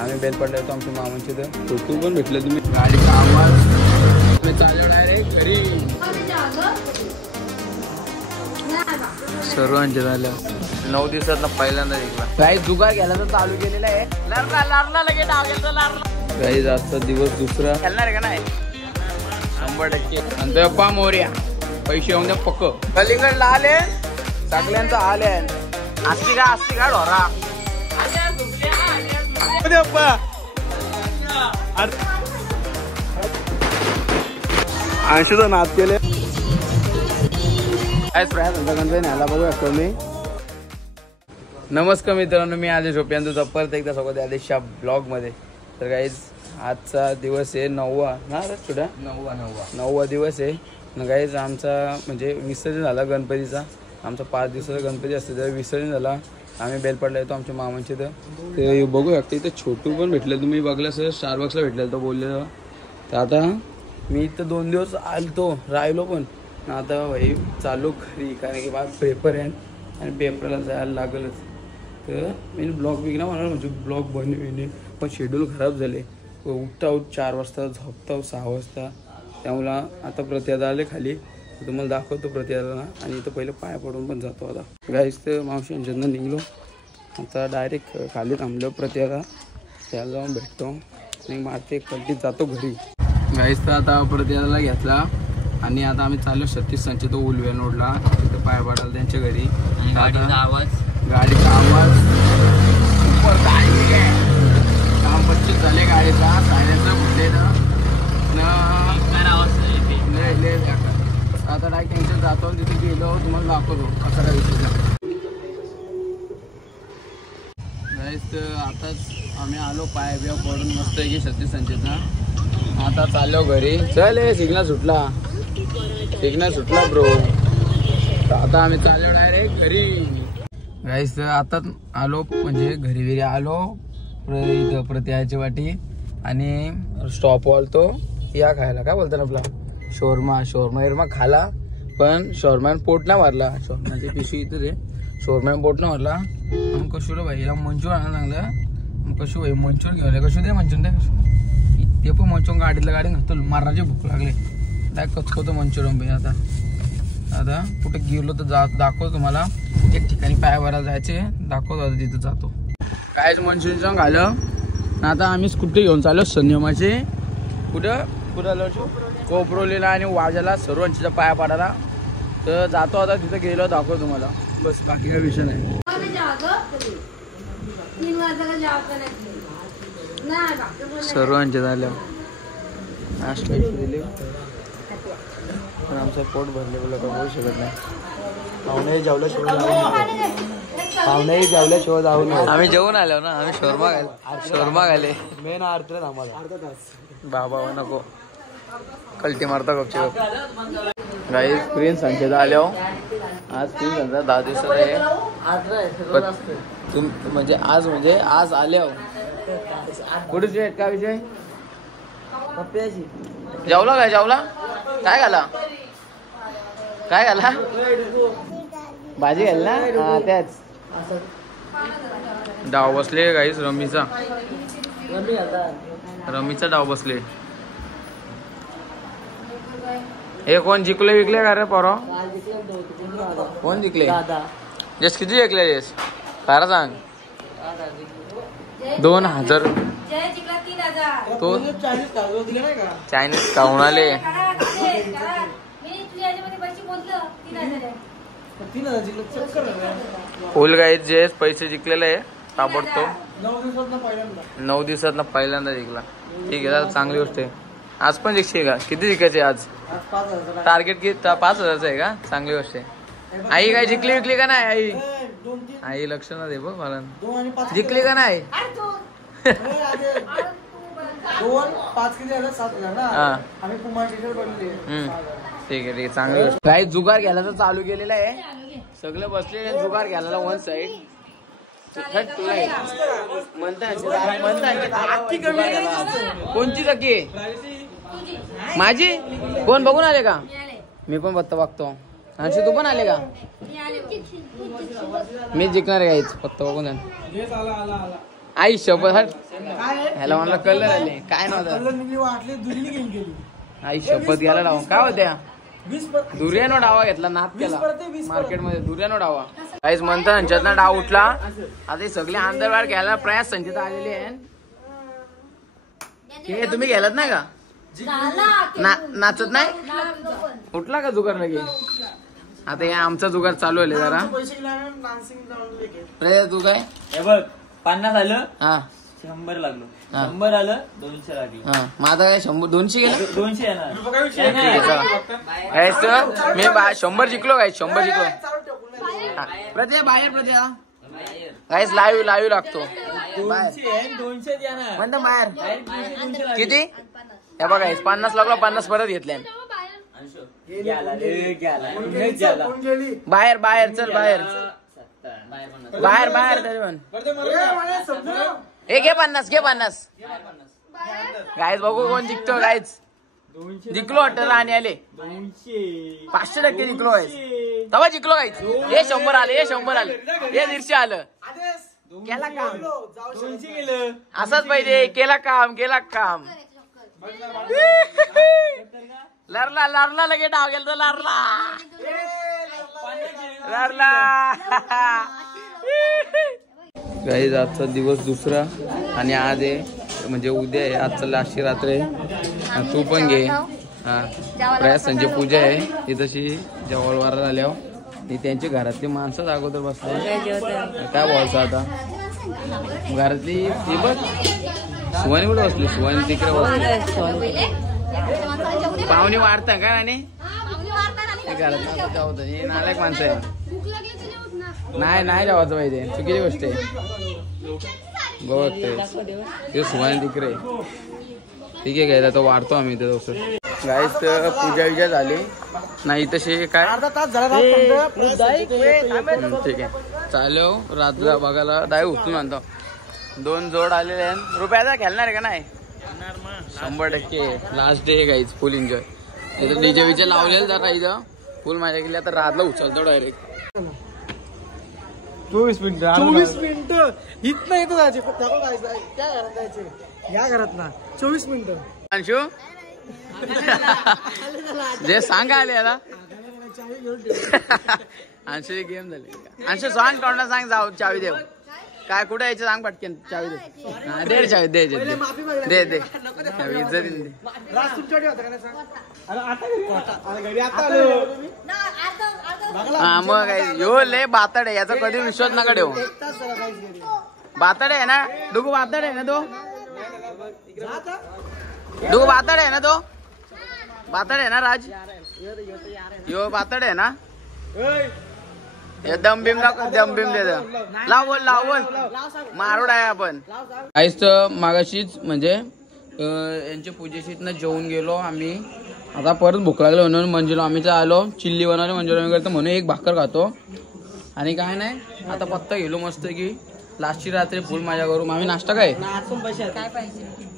आम्ही बेल पडले होतो आमच्या मामांची तर फोटो पण भेटले तुम्ही गाडीचा आवाज चालू डायरेक्ट घरी सर्वांचे झालं 9 दिवसात पहिल्यांदा जिंकला काही जुगार घ्यायला तर चालू केलेला आहे काही आजचा दिवस दुसरा खेळणार आहे का नाही 100% आणि पप्पा मोर्या पैसे येऊन द्या पक्क कलिंगडला आले सगळ्यांचा आले असती का ढोरा 80चा नाद केले गणपती न्यायला बघूया कमी. नमस्कार मित्रांनो, मी आदेश झोपियान तुझा परत एकदा स्वागत आहे आदेशच्या ब्लॉग मध्ये. तर गाईज आजचा दिवस आहे 9वा दिवस आहे ना गाईज. आमचा म्हणजे विसर्जन झाला गणपतीचा. आमचा 5 दिवसाचा गणपती असते तर विसर्जन झाला. आम्ही बेल पडला येतो आमच्या मामांचे तर ते बघू शकते. इथं छोटू पण भेटलं तुम्ही बघलं सर स्टारबक्सला भेटलेलं तो बोललेलं. तर आता मी इथं 2 दिवस आलतो राहिलो पण आता भाई चालू खरी कारण की माझा पेपर आहे आणि पेपरला जायला लागलच. तर मी ब्लॉग विकणार म्हणाल म्हणजे ब्लॉग बनविणे पण शेड्यूल खराब झाले. उठता 4 वाजता झोपता 6 वाजता. त्यामुळं आता प्रत्यादा आले खाली तुम्हाला दाखवतो प्रत्यादाला आणि इथं पहिले पाया पडून पण जातो. आता गाईस तर मावशी यांच्यानं निघलो आता डायरेक्ट खाली थांबलो प्रत्यादा त्याला जाऊन भेटतो आणि मारते कल्टीत जातो घरी. गाईस तर आता प्रत्यादाला घेतला आणि आता आम्ही चाललो सतीश संचित उलवेल रोडला तिथं पाया पडायला त्यांच्या घरी. गाडीचा आवाज काम 25 झाले गाडीचा सायलेन्सर फुटलेलं आता डायरेक्ट त्यांच्यात जातो तिथे गेलो तुम्हाला दाखवतो कसा काय विषय. आताच आम्ही आलो पाया बिया पडून मस्त आहे की सतीश संचितला. आता चाललो घरी. चल सिग्नल सुटला ब्रो. आता आम्ही चाललो डायरेक्ट घरी. गाईस आता आलो म्हणजे घरी आलो इथं प्रत्याची वाटी आणि स्टॉप आलतो या खायला काय बोलतात आपला शोरमा खाला पण शोरमॅन पोट नाही मारला. शोरमॅनची पिशवी इथं रे शोरमॅन पोट नाही मारला. मग कशूला भाईला मंचूर आणा चांगलं मग कशू भाई मंचूर घेऊन कशू दे मंचूर दे ते पण मंचूर गाडीतल्या गाडी घालतो मारण्याची भूक लागली डाय कचकवतो मंचुरियन भाई. आता कुठे गेलो तर दाखवतो तुम्हाला एक ठिकाणी पाया भरायला जायचे दाखवतो आता तिथं जातो. कायच मंचुरियन घालं. आता आम्ही स्कूटी घेऊन चाललो संयमाचे कुठं आलो कोपरोलीला आणि वाजाला सर्वांच्या पाया पाडायला. तर जातो आता तिथं गेलो दाखवतो तुम्हाला बस बाकी काही विषय नाही. सर्वांचे झालं नाश्ता दिले पण आमचं पोट भरले बोला का होऊ शकत नाही. पाहुणे जेवल्याशिवाय जाऊ नये. आम्ही जेवून आलो ना आम्ही शोरमा खाले मेन अर्थ आम्हाला बाबा नको कल्टी मारता गपचे गप. गाईस प्रिन्स संकेत आलो आज 10 दिवसात आहे म्हणजे आज आले कुठे काय विषय जेवला काय घाला भाजी घाल ना त्याच डाव बसले गाईस रमीचा डाव बसले. हे कोण जिंकले विकले का रे पोरो कोण जिंकले जस किती जिंकले जस खरं सांग 2000 तो चायनीज खाऊन आले. फुल गाईत जे पैसे जिंकलेले आहे ताबडतोब 9 दिवसात पहिल्यांदा जिंकला. ठीक आहे चांगली गोष्ट आहे. आज पण जिंकशील का किती जिंकायचे आज टार्गेट किती 5000चं आहे का चांगली गोष्ट आहे. आई काय जिंकली विकली का नाही आई लक्ष ना दे बघ मला जिंकली का नाही. ठीक आहे चांगली गोष्ट. काही जुगार घ्यायला तर चालू केलेला आहे सगळे बसले जुगार घ्यायला वन साईड कोणची चक्की माझी कोण बघून आले का मी पण पत्ता बघतो. आणशी तू पण आले का मी जिंकणार आहे पत्ता बघून आई शपथ ह्याला म्हणलं कलर आले काय नव्हतं आई शपथ घ्यायला लावून काय होत्या दुर्यानो डावा घेतला नाथ केला मार्केटमध्ये दुर्यानो डावा काहीच म्हणतं संचितला डाव उठला आता सगळे आंतरवाढ घ्यायला प्रयास संचित आलेले आहे हे तुम्ही गेलात नाही का नाचत नाही उठला का जुगार लगे आता हे आमचा जुगार चालू आहे जरा तू काय 50 आलं हा 100 लागलो 100 आलं 200 लागले मग आता काय 100 200 गेलं 200 येणार मी 100 जिंकलो काय 100 जिंकलो प्रत्या बाहेर प्रत्या काहीच लाईव्ह लागतो 200 येणार म्हणतो बाहेर किती हे बघा 50 लागलो 50 परत घेतल्या बाहेर चल बाहेर तरी पण घे 50 गायच बघू कोण जिंकतो गायच जिंकलो वाटतं आणि आले 500% जिंकलो गायच तेव्हा जिंकलो गायच हे 100 आले हे 150 आलं केला काम असंच पाहिजे केला काम लरला लगे डाव गेला तर लरला गाईज आजचा दिवस दुसरा आणि आज आहे म्हणजे उद्या आहे आजचा लास्टची रात्र आहे तू पण घे हा प्रयासांची पूजा आहे ही तशी जवळवार झाल्यावर त्यांची घरातली माणसंच अगोदर बसले काय बोलतो आता घरातली ती बघ सुवानी कुठे बसली सुवानी तिकडे बसली पाहुणे वाढता का आणि घरात जावत हे नालायक माणसं आहे नाही जावायचं पाहिजे चुकीची गोष्ट आहे बघते सुवानी तिकडे ठीक आहे घ्यायला तो वाढतो आम्ही ते दोस्त गाईस तर पूजा झाली नाही तसे काय ठीक आहे चालू रात्र बघायला डाय उचलून आणतो 2 जोड आलेले आहेत रुपयाचा खेळणार आहे का नाही 100% लास्ट डे गाईज फुल एन्जॉय इथं डीजे विजे लावलेलं जरा इथं फुल मजा केली आता रातला उचलतो डायरेक्ट 24 मिनिटं इथं येतो जायचे त्या घरात जायचे या घरात ना 24 मिनिटं अंशू जे सांगा आले याला अंशू गेम झाले अंशू सांग तोंडा सांग जाऊ चावी देव काय कुठे यायचं सांग पटकन चावी दे चावी दे चावी इज्जत दे हा मग यो ले बातड आहे याचा कधी विश्वास नका ठेवू बातड आहे ना डुगू बातड आहे ना तो डुगू बातड आहे ना तो बातड आहे ना राज यो बातड आहे ना दम बिम दे लाव बोल मारोड आहे आपण काहीच तर मागाशीच म्हणजे यांच्या पूजेशी जेवून गेलो आम्ही आता परत भूक लागली म्हणून मंजुला आम्ही तर आलो चिल्ली बनवली मंजुला करतो म्हणून एक भाकर खातो आणि काय नाही आता पत्ता गेलो मस्त की लास्टची रात्री फुल माझ्या करू आम्ही नाश्ता काय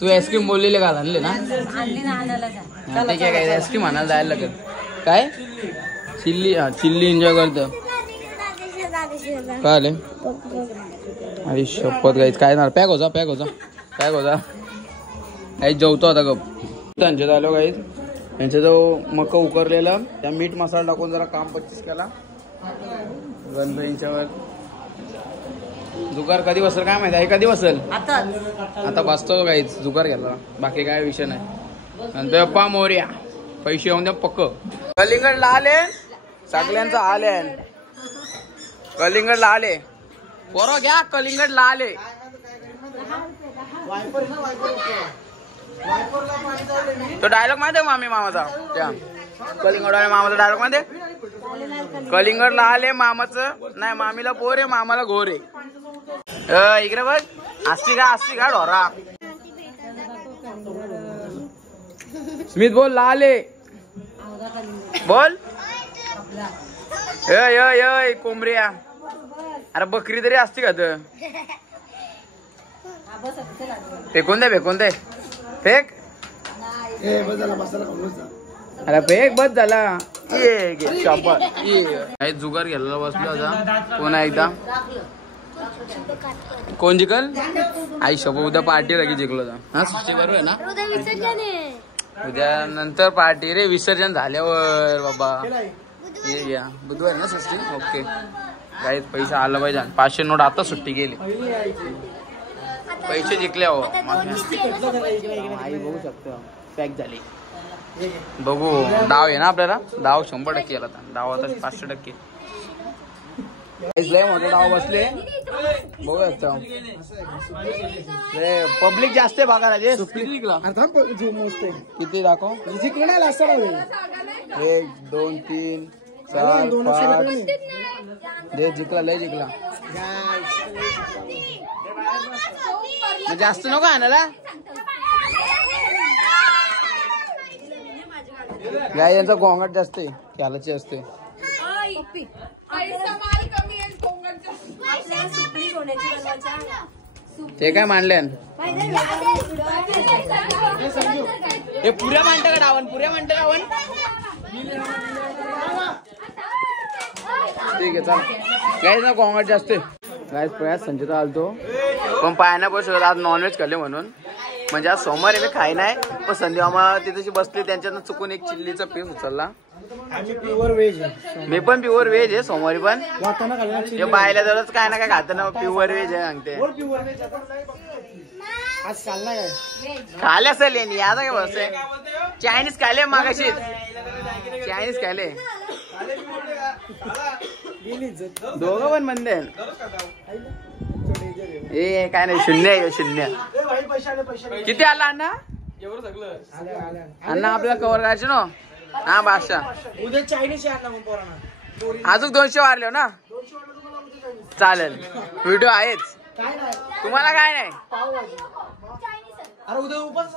तू आईस्क्रीम बोललेले का आणले ना ठीक आहे काय आईस्क्रीम आणायला जायला लागेल काय चिल्ली एन्जॉय करतो काय आले अरे शपथ गाईच काय ना पॅक होता काही जेवतो आता गप त्यांच्यात आलो गाईच यांच्या जो मका उकरलेला त्या मीठ मसाला टाकून जरा काम 25 केला गणपतींच्यावर जुगार कधी बसेल काय माहिती आहे कधी बसेल आता बसतो गाईच जुगार घ्यायला बाकी काय विषय नाही नंतर पप्पा मोर्या पैसे येऊन द्या पक्क कलिंगडला आले सगळ्यांचं आले कलिंगडला आले पोरं घ्या कलिंगडला आले तो डायलॉग माहिती आहे मामी मामाचा त्या कलिंगड मामाचा डायलॉग माहिती आहे कलिंगडला आले मामाचं नाही मामीला पोर आहे मामाला घोर आहे इकडे बघ आस्ती का ढोरा स्मित बोल लाले बोल ए कोंबड्या अरे बकरी तरी असते का तर फेकून दे फेक अरे फेक बस झाला जुगार घ्यायला बसलो आता कोणा एकदा कोण जिंकल? आई शपथ उद्या पार्टी लगी जिंकलो तर. हा सृष्टी बरोबर आहे ना? उद्या नंतर पार्टी रे, विसर्जन झाल्यावर बाबा. ये घ्या बुधवार ना सृष्टी. ओके काही पैसा आला पाहिजे. 500 नोट आता सुट्टी गेली. पैसे जिंकले हो. आई बघू शकतो पॅक झाली. बघू डाव आहे ना आपल्याला. डाव 100% आला. डाव आता 500%. लय मोठे डाव बसले. बघू शकतो पब्लिक जास्त आहे बघा. किती दाखव. 1 2 3 4 5. जिंकला लय जिंकला. जास्त नको आणायला. गाय यांचा गोंगाट जास्त आहे. ख्यालाची असते. ते काय मांडले हे पुऱ्या मांडतं का डावण. पुऱ्या मांडतं डावण. ठीक आहे चला. गाय ना गोंगाट जास्त आहे. गाय प्रयास संचिता आलतो पण पायाना पण आज नॉनव्हेज खाल्ले म्हणून. म्हणजे आज सोमवारी मी खाई नाही. पण संध्या आम्हाला तिथे बसले त्यांच्यानं चुकून एक चिल्लीचा पीस उचलला. प्युअर व्हेज आहे. मी पण प्युअर व्हेज आहे. सोमवारी पण बायला जरच काय ना काय खात ना. प्युअर व्हेज आहे सांगते. आज चालणार काय खाले असेल यांनी. आता काय बस चायनीज खाले मागाशी. चायनीज खाले दोघं पण म्हणते. ए काय नाही. 0 आहे 0. किती आला अण्णा? अण्णा आपल्याला कव्हर करायचे ना. हा बादशाह उद्या चायनीज अजून 200 वारले ना. चालेल व्हिडिओ आहेच. तुम्हाला काय नाही. अरे उद्या उपास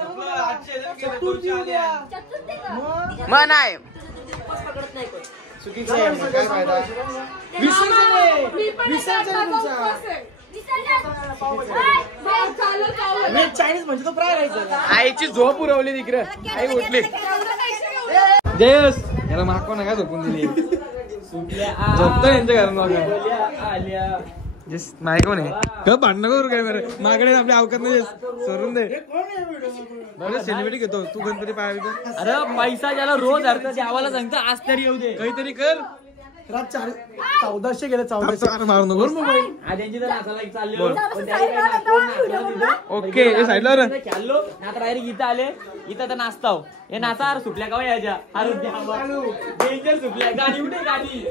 मग नाही. चुकीचं आहे. काय फायदा. चायनीज म्हणजे तो फ्राय राहायचं. आईची झोप उरवली तिकडे. आई उठली. जयस याला मागवा नका झोपून दिली. झोपतो यांच्या घरात. नाही कोण आहे भांडण करू काय बरं. माकडे आपल्या अवकात नाही सोडून दे. सेलिब्रिटी घेतो तू गणपती पाया. अरे पैसा ज्याला रोज अर्थ द्यावाला सांगतो आज तरी येऊ दे. काहीतरी कर. रात 1400 गेले. 1400 मारू नको. आद्यांची तर नाचायला चालले. ओके साईडला चाललो आता डायरेक्ट इथं आले. इथं तर नाचताव. हे नाचा सुटल्या का याच्या. अरे डेंजर सुटल्या. गाडी कुठे गाडी.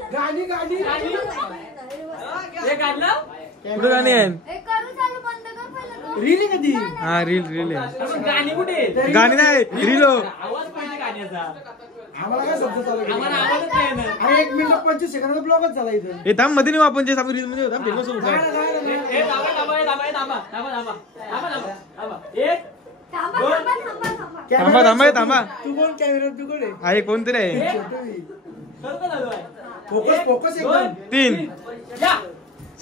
हे काढलं कुठं गाणी आहे. रील कधी. हा रील आहे. गाणी कुठे. गाणी नाही रील. आवाज पाहिजे गाण्याचा. आम्हाला काय शब्द चालू. आम्हाला आवाजच नाही ना. अरे 1 मिनिट 25 सेकंदाचा ब्लॉगच झाला इथे. हे थांब मध्ये नाही आपण जे रील मध्ये होता फेमस होता. थांबा. एक थांबा. तू कोण कॅमेरा तू कोण आहे. आहे कोणतरी आहे. फोकस एकदम. 3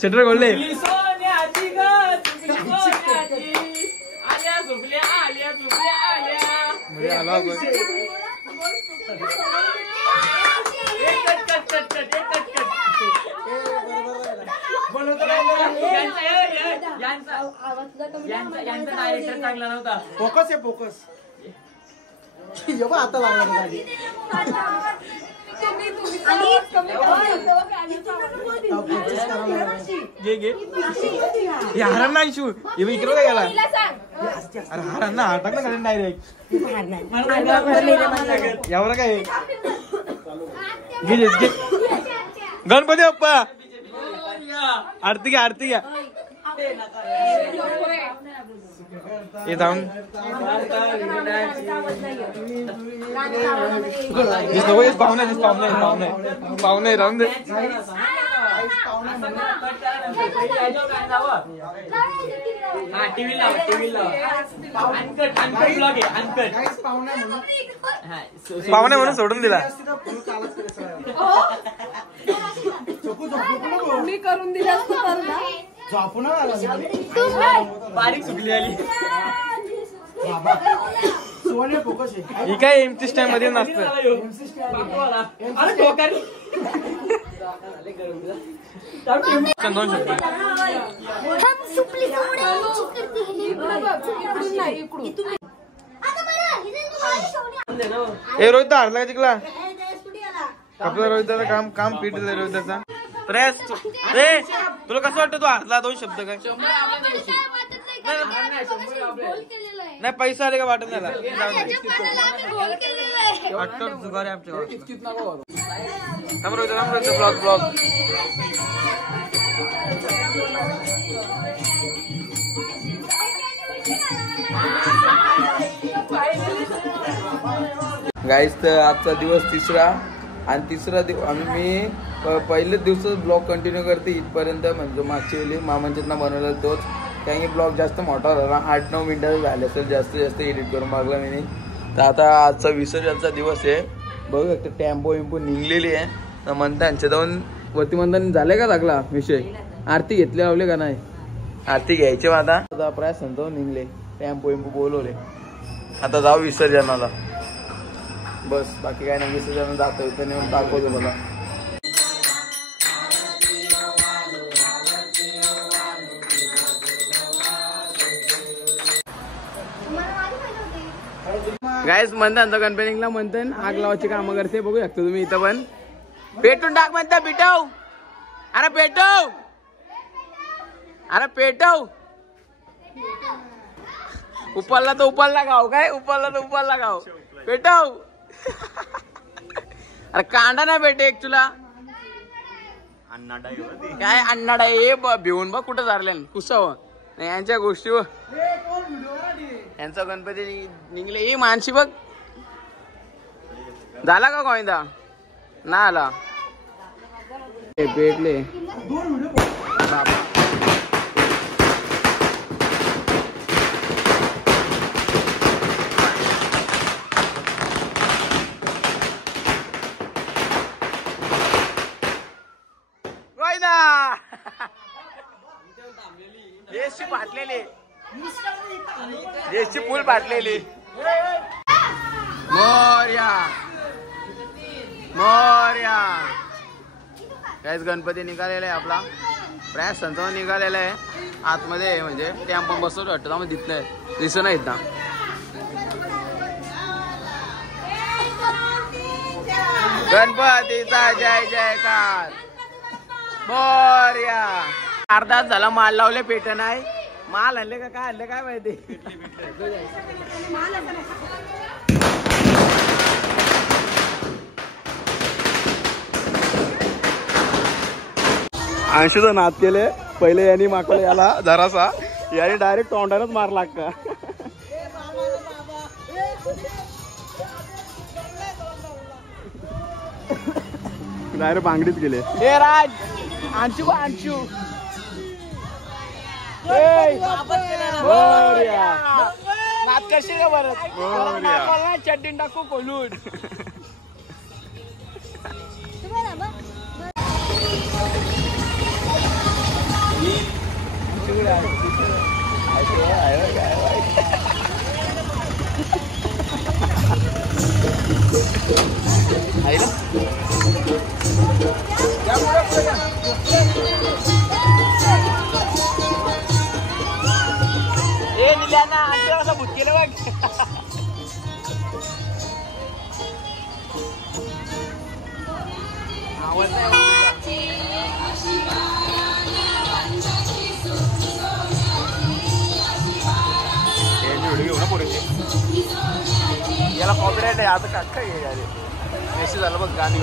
शटर खोलले. सोन्याची ग सोन्याची. आल्या झुपल्या आल्या झुपल्या आल्या. आलो आपण. यांचा डायरेक्टर चांगला नव्हता. फोकस आहे फोकस. जेव्हा आता लागला गाडी. हारांना इशू इकडे काय गेला. अरे हारांना टाक ना गाडी डायरेक्ट. यावर काय घे. गणपती बाप्पा आरती घ्या. हे जाऊन पाहुणे राहून दे. टीव्ही लाव. अनकट ब्लॉग आहे. अनकट पाहुणे म्हणून सोडून दिला. मी करून दिला बारीक सुकली आली. फोकस आहे. ही काय एमटी स्टॅम मध्ये नसतं. अरे दोन शब्द ए रोहित हरला का जिंकला आपला रोहिताचं काम पीठ दिलं रोहिताचा प्रेस रे तुला कसं वाटतं तू हरला दोन शब्द काय नाही पैसा आले का वाटत नाही ब्लॉग ब्लॉग गाईस तर आजचा दिवस तिसरा आणि तिसरा दिवस मी पहिलेच दिवस ब्लॉग कंटिन्यू करते इथपर्यंत म्हणजे मागच्या वेळी मामांच्यातनं बनवला तोच कारण की ब्लॉग जास्त मोठा झाला 8-9 मिनिटं झाले असेल जास्त एडिट करून मागला मी तर आता आजचा विसर्जनचा दिवस आहे बघू शकतो टेम्पो विम्पो निघलेली आहे तर म्हणता यांच्या जाऊन वरती म्हणता झाले का लागला विषय आरती घेतले लावले का नाही आरती घ्यायचे आता प्राय संतावून निघले टेम्पो विम्पो बोलवले आता जाऊ विसर्जनाला बस बाकी काय नाही विसर्जन जातो इथं नेऊन दाखवतो मला गाईस म्हणतात गणपतीला म्हणतात आग लावायची कामं करते बघू शकतो तुम्ही इथं पण पेटून टाक म्हणता पेटव अरे पेटव अरे पेटव उपलला तर उपलला गाव काय उपलला तर उपलला गाव पेटव अरे कांदा नाही भेटे एक तुला काय अन्नाडा ये भिवून बघ कुठं झारले कुसाव यांच्या गोष्टी यांचा गणपती निघले ही मानशी बघ झाला का गोविंदा ना आला पेटले बाबा येशी फाटलेली येशी पूल फाटलेली मोर्या मोर्या काहीच गणपती निघालेला आहे आपला प्राय संतावर निघालेला आहे आतमध्ये म्हणजे ते आपण बसवलं वाटतं मग दिसत दिसत नाही ना गणपतीचा जय जयकार मोर्या अर्धा झाला माल लावले पेट नाही माल आणले का काय आणले काय माहिती अंशुचा नाद केले पहिले यांनी माकवलं याला जरासा याने डायरेक्ट तोंडानच मारला का डायरेक्ट बांगडीच गेले हे राज अंशू अंशू नात कशी का बरं चड्डी टाकू कोलून भूत केलं बघ आवाज याला कॉपीराइट आहे आता का काय मेसेज झालं बघ गाणी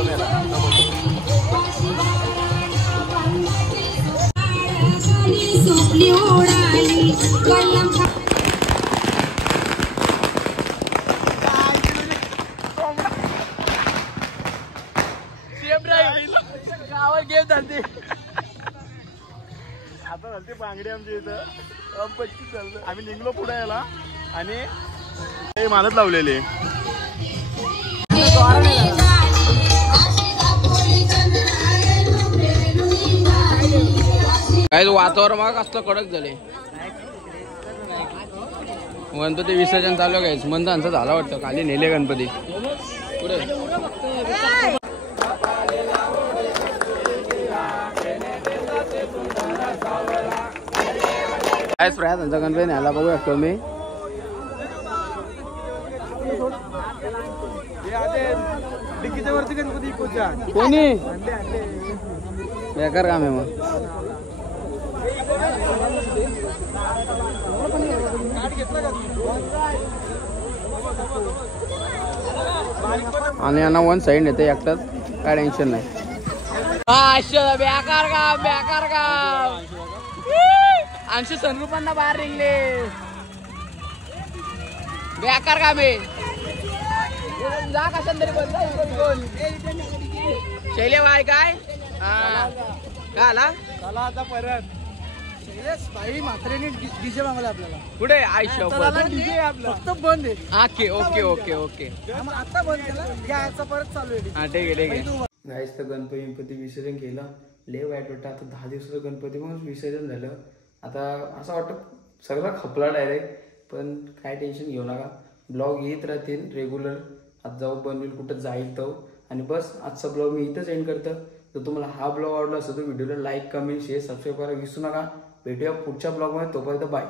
गावात गेम चालते आता झालते बांगडी आमच्या इथं 25 झालं आम्ही निघलो पुढे याला आणि मानत लावलेले काय वातावरण मग असलं कडक झाले गणपती विसर्जन चालू काय मंदांचा झाला वाटतं खाली नेले गणपती पुढे काय त्यांचा गणपती न्यायला बघू शकतो मी. डिकीच्या वरती गणपती पूजा कोणी बेकार काम आहे मग. आणि यांना वन साईड येते एकटाच, काय टेन्शन नाही. बेकार काम बेकार काम. आमचे सनरूपांना बाहेर निघले. बेकार काम आहे. जा कशान तरी बोल शैले बाय काय काय आला. चला आता परत भाई म्हातारीने डीजे मागवला आपल्याला. कुठे आयुष्य डीजे आपला फक्त बंद आहे. Okay okay okay. आता बंद केला याचा परत चालू आहे. हा ठीक आहे ठीक आहे. गाईस तर गणपती विसर्जन केलं. लय वाईट वाटतं. आता 10 दिवसाचं गणपती पण विसर्जन झालं. आता असं वाटतं सगळं खपला डायरेक्ट. पण काय टेन्शन घेऊ नका. ब्लॉग येत राहतील रेग्युलर. आज जाऊ बनवेल कुठं जाईल तो. आणि बस आजचा ब्लॉग मी इथंच एंड करतो. जर तुम्हाला हा ब्लॉग आवडला असेल तर व्हिडिओला लाईक कमेंट शेअर सबस्क्राईब करायला विसरू नका. भेटूया पुढच्या ब्लॉगमध्ये. तोपर्यंत बाय.